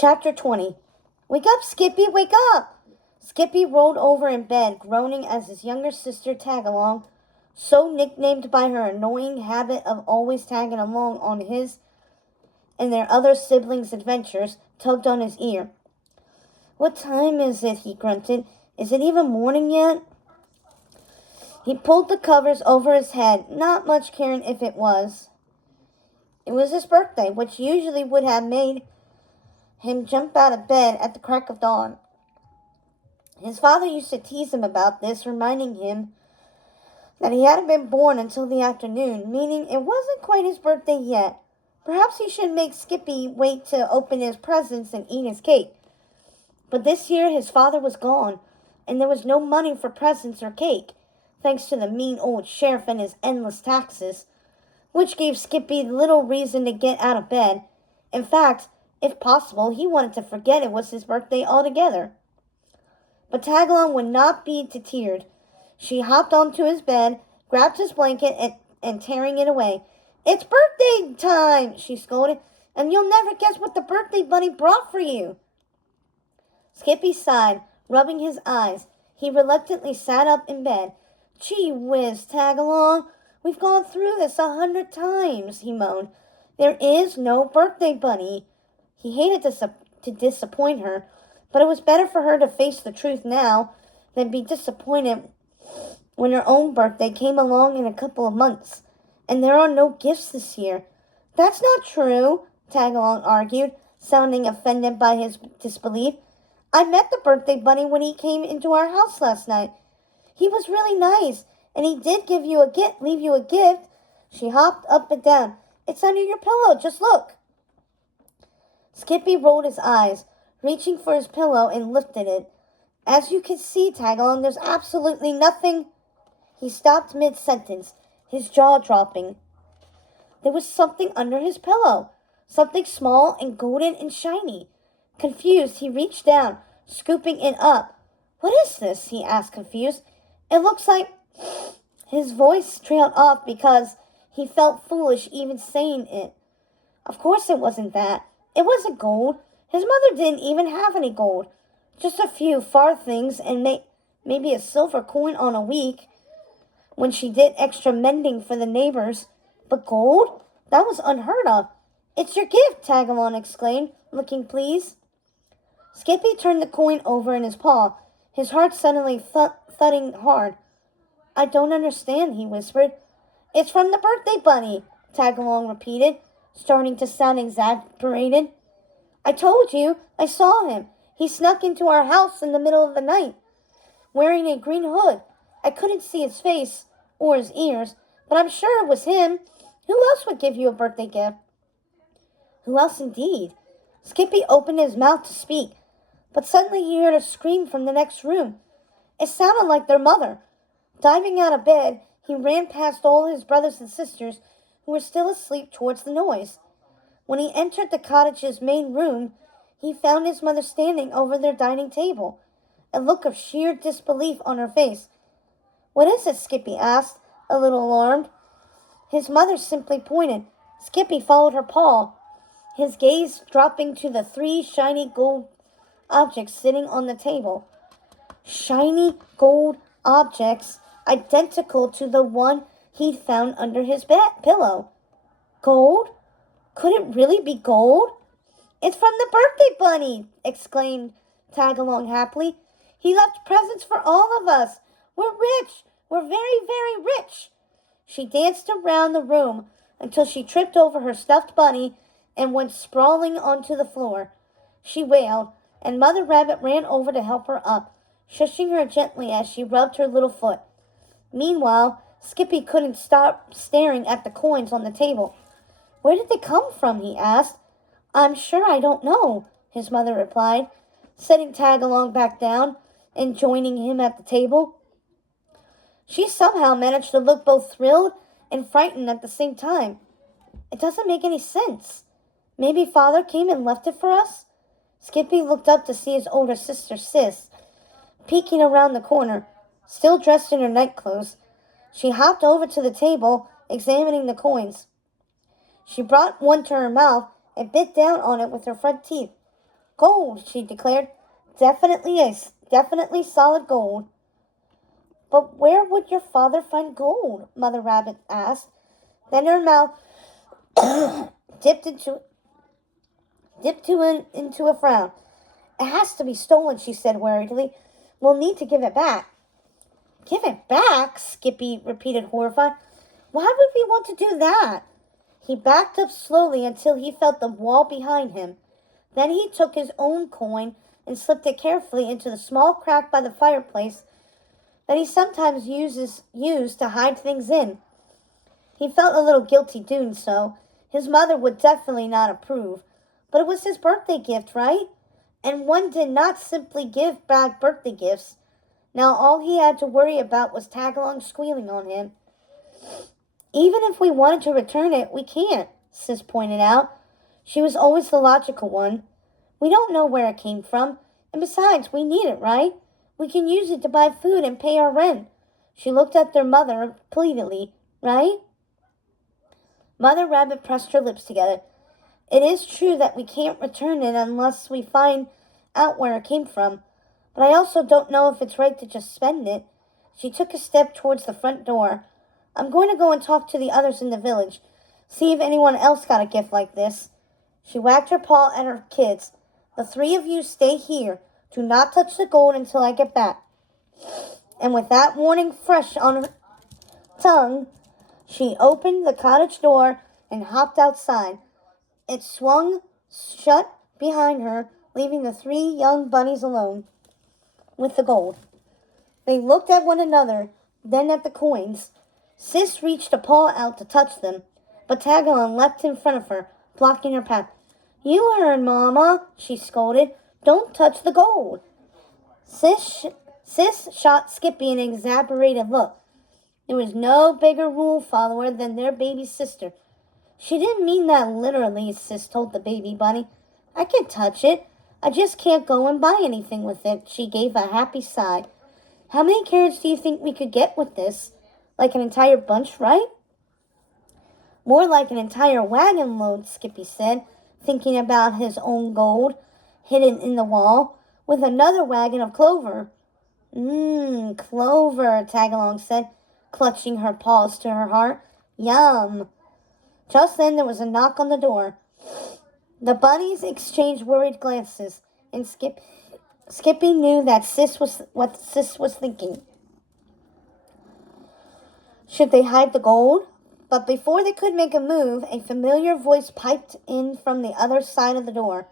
Chapter 20. Wake up, Skippy, wake up! Skippy rolled over in bed, groaning as his younger sister Tagalong, so nicknamed by her annoying habit of always tagging along on his and their other siblings' adventures, tugged on his ear. What time is it? He grunted. Is it even morning yet? He pulled the covers over his head, not much caring if it was. It was his birthday, which usually would have made him jump out of bed at the crack of dawn. His father used to tease him about this, reminding him that he hadn't been born until the afternoon, meaning it wasn't quite his birthday yet. Perhaps he should make Skippy wait to open his presents and eat his cake. But this year his father was gone, and there was no money for presents or cake, thanks to the mean old sheriff and his endless taxes, which gave Skippy little reason to get out of bed. In fact, if possible, he wanted to forget it was his birthday altogether. But Tagalong would not be deterred. She hopped onto his bed, grabbed his blanket, and tearing it away. It's birthday time, she scolded, and you'll never guess what the birthday bunny brought for you. Skippy sighed, rubbing his eyes. He reluctantly sat up in bed. Gee whiz, Tagalong, we've gone through this 100 times, he moaned. There is no birthday bunny. He hated to disappoint her, but it was better for her to face the truth now than be disappointed when her own birthday came along in a couple of months. And there are no gifts this year. That's not true, Tagalong argued, sounding offended by his disbelief. I met the birthday bunny when he came into our house last night. He was really nice, and he did leave you a gift. She hopped up and down. It's under your pillow, just look. Skippy rolled his eyes, reaching for his pillow and lifted it. As you can see, Tagalong, there's absolutely nothing. He stopped mid-sentence, his jaw dropping. There was something under his pillow, something small and golden and shiny. Confused, he reached down, scooping it up. What is this? He asked, confused. It looks like... His voice trailed off because he felt foolish even saying it. Of course it wasn't that. It wasn't gold. His mother didn't even have any gold. Just a few farthings and maybe a silver coin on a week when she did extra mending for the neighbors. But gold? That was unheard of. It's your gift, Tagalong exclaimed, looking pleased. Skippy turned the coin over in his paw, his heart suddenly thudding hard. I don't understand, he whispered. It's from the birthday bunny, Tagalong repeated, starting to sound exasperated. I told you, I saw him. He snuck into our house in the middle of the night, wearing a green hood. I couldn't see his face or his ears, but I'm sure it was him. Who else would give you a birthday gift? Who else indeed? Skippy opened his mouth to speak, but suddenly he heard a scream from the next room. It sounded like their mother. Diving out of bed, he ran past all his brothers and sisters who were still asleep towards the noise. When he entered the cottage's main room, he found his mother standing over their dining table, a look of sheer disbelief on her face. What is it? Skippy asked, a little alarmed. His mother simply pointed. Skippy followed her paw, his gaze dropping to the 3 shiny gold objects sitting on the table. Shiny gold objects identical to the one he'd found under his pillow. Gold? Could it really be gold? It's from the birthday bunny, exclaimed Tagalong happily. He left presents for all of us. We're rich. We're very, very rich. She danced around the room until she tripped over her stuffed bunny and went sprawling onto the floor. She wailed, and Mother Rabbit ran over to help her up, shushing her gently as she rubbed her little foot. Meanwhile, Skippy couldn't stop staring at the coins on the table. Where did they come from? He asked. I'm sure I don't know, his mother replied, setting Tagalong back down and joining him at the table. She somehow managed to look both thrilled and frightened at the same time. It doesn't make any sense. Maybe Father came and left it for us? Skippy looked up to see his older sister, Sis, peeking around the corner, still dressed in her nightclothes. She hopped over to the table, examining the coins. She brought one to her mouth and bit down on it with her front teeth. Gold, she declared. Definitely solid gold. But where would your father find gold? Mother Rabbit asked. Then her mouth dipped into a frown. It has to be stolen, she said worriedly. We'll need to give it back. Give it back? Skippy repeated, horrified. Why would we want to do that? He backed up slowly until he felt the wall behind him. Then he took his own coin and slipped it carefully into the small crack by the fireplace that he sometimes used to hide things in. He felt a little guilty doing so. His mother would definitely not approve. But it was his birthday gift, right? And one did not simply give back birthday gifts. Now all he had to worry about was Tagalong squealing on him. Even if we wanted to return it, we can't, Sis pointed out. She was always the logical one. We don't know where it came from, and besides, we need it, right? We can use it to buy food and pay our rent. She looked at their mother pleadingly, right? Mother Rabbit pressed her lips together. It is true that we can't return it unless we find out where it came from, but I also don't know if it's right to just spend it. She took a step towards the front door. I'm going to go and talk to the others in the village, see if anyone else got a gift like this. She wagged her paw at her kids. The three of you stay here. Do not touch the gold until I get back. And with that warning fresh on her tongue, she opened the cottage door and hopped outside. It swung shut behind her, leaving the three young bunnies alone with the gold. They looked at one another, then at the coins. Sis reached a paw out to touch them, but Tagalong leapt in front of her, blocking her path. You heard, Mama, she scolded. Don't touch the gold. Sis shot Skippy an exasperated look. There was no bigger rule follower than their baby sister. She didn't mean that literally, Sis told the baby bunny. I can touch it. I just can't go and buy anything with it. She gave a happy sigh. How many carrots do you think we could get with this? Like an entire bunch, right? More like an entire wagon load, Skippy said, thinking about his own gold hidden in the wall, with another wagon of clover. Clover, Tagalong said, clutching her paws to her heart. Yum. Just then there was a knock on the door. The bunnies exchanged worried glances, and Skippy knew that what Sis was thinking. Should they hide the gold? But before they could make a move, a familiar voice piped in from the other side of the door.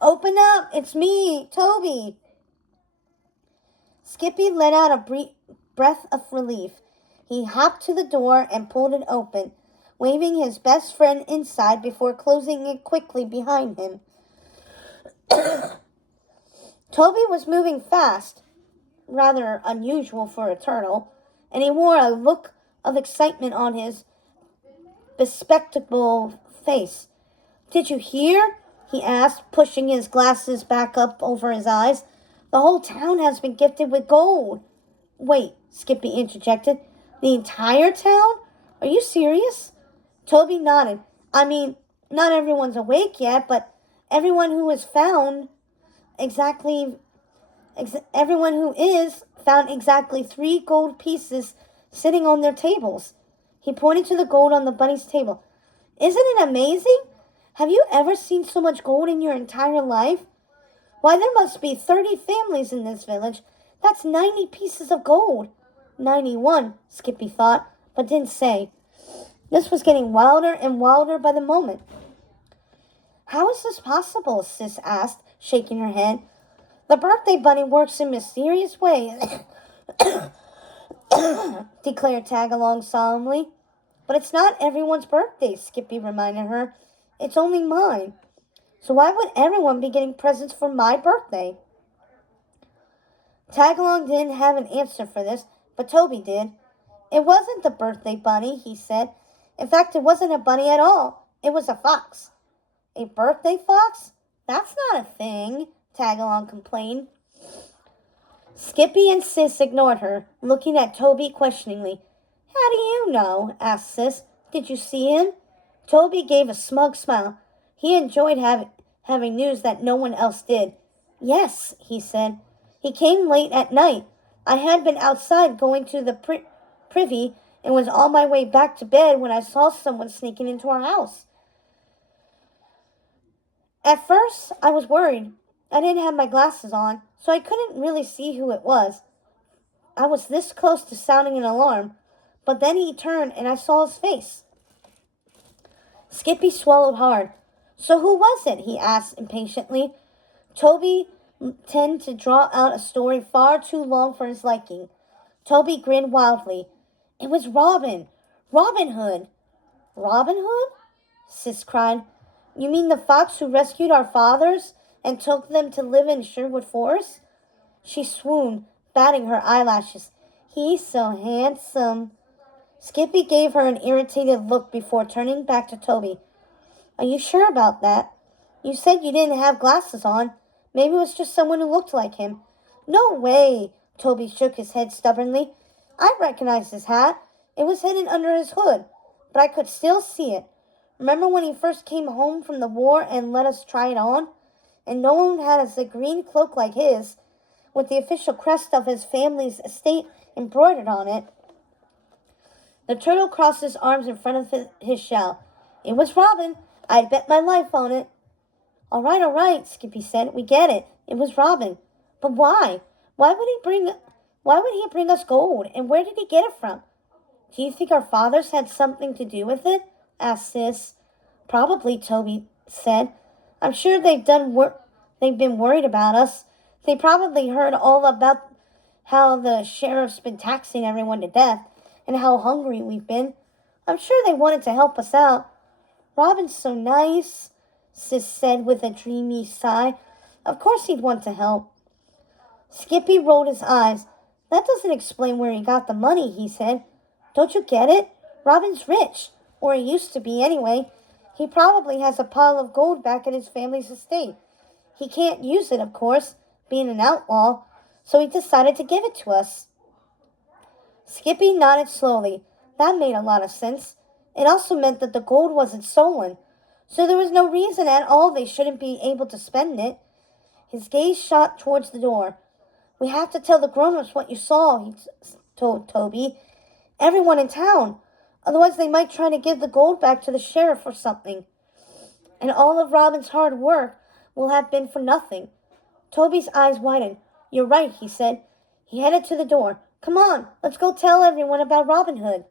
Open up! It's me, Toby! Skippy let out a breath of relief. He hopped to the door and pulled it open, waving his best friend inside before closing it quickly behind him. Toby was moving fast, rather unusual for a turtle, and he wore a look of excitement on his bespectacled face. Did you hear? He asked, pushing his glasses back up over his eyes. The whole town has been gifted with gold. Wait, Skippy interjected. The entire town? Are you serious? Toby nodded. I mean, not everyone's awake yet, but everyone who is found exactly 3 gold pieces sitting on their tables. He pointed to the gold on the bunny's table. Isn't it amazing? Have you ever seen so much gold in your entire life? Why, there must be 30 families in this village. That's 90 pieces of gold. 91, Skippy thought, but didn't say. This was getting wilder and wilder by the moment. How is this possible? Sis asked, shaking her head. The birthday bunny works in mysterious ways, declared Tagalong solemnly. But it's not everyone's birthday, Skippy reminded her. It's only mine. So why would everyone be getting presents for my birthday? Tagalong didn't have an answer for this, but Toby did. It wasn't the birthday bunny, he said. In fact, it wasn't a bunny at all. It was a fox. A birthday fox? That's not a thing, Tagalong complained. Skippy and Sis ignored her, looking at Toby questioningly. How do you know? Asked Sis. Did you see him? Toby gave a smug smile. He enjoyed having news that no one else did. Yes, he said. He came late at night. I had been outside going to the privy and was on my way back to bed when I saw someone sneaking into our house. At first, I was worried. I didn't have my glasses on, so I couldn't really see who it was. I was this close to sounding an alarm, but then he turned and I saw his face. Skippy swallowed hard. So who was it? He asked impatiently. Toby tended to draw out a story far too long for his liking. Toby grinned wildly. It was Robin. Robin Hood. Robin Hood? Sis cried. You mean the fox who rescued our fathers and took them to live in Sherwood Forest? She swooned, batting her eyelashes. He's so handsome. Skippy gave her an irritated look before turning back to Toby. Are you sure about that? You said you didn't have glasses on. Maybe it was just someone who looked like him. No way, Toby shook his head stubbornly. I recognized his hat. It was hidden under his hood, but I could still see it. Remember when he first came home from the war and let us try it on? And no one had a green cloak like his, with the official crest of his family's estate embroidered on it. The turtle crossed his arms in front of his shell. It was Robin. I'd bet my life on it. All right, Skippy said. We get it. It was Robin. But why? Why would he bring us gold? And where did he get it from? Do you think our fathers had something to do with it? Asked Sis. Probably, Toby said. I'm sure they've been worried about us. They probably heard all about how the sheriff's been taxing everyone to death and how hungry we've been. I'm sure they wanted to help us out. Robin's so nice, Sis said with a dreamy sigh. Of course he'd want to help. Skippy rolled his eyes. That doesn't explain where he got the money, he said. Don't you get it? Robin's rich, or he used to be anyway. He probably has a pile of gold back at his family's estate. He can't use it, of course, being an outlaw, so he decided to give it to us. Skippy nodded slowly. That made a lot of sense. It also meant that the gold wasn't stolen, so there was no reason at all they shouldn't be able to spend it. His gaze shot towards the door. We have to tell the grown-ups what you saw, he told Toby. Everyone in town. Otherwise they might try to give the gold back to the sheriff or something. And all of Robin's hard work will have been for nothing. Toby's eyes widened. You're right, he said. He headed to the door. Come on, let's go tell everyone about Robin Hood.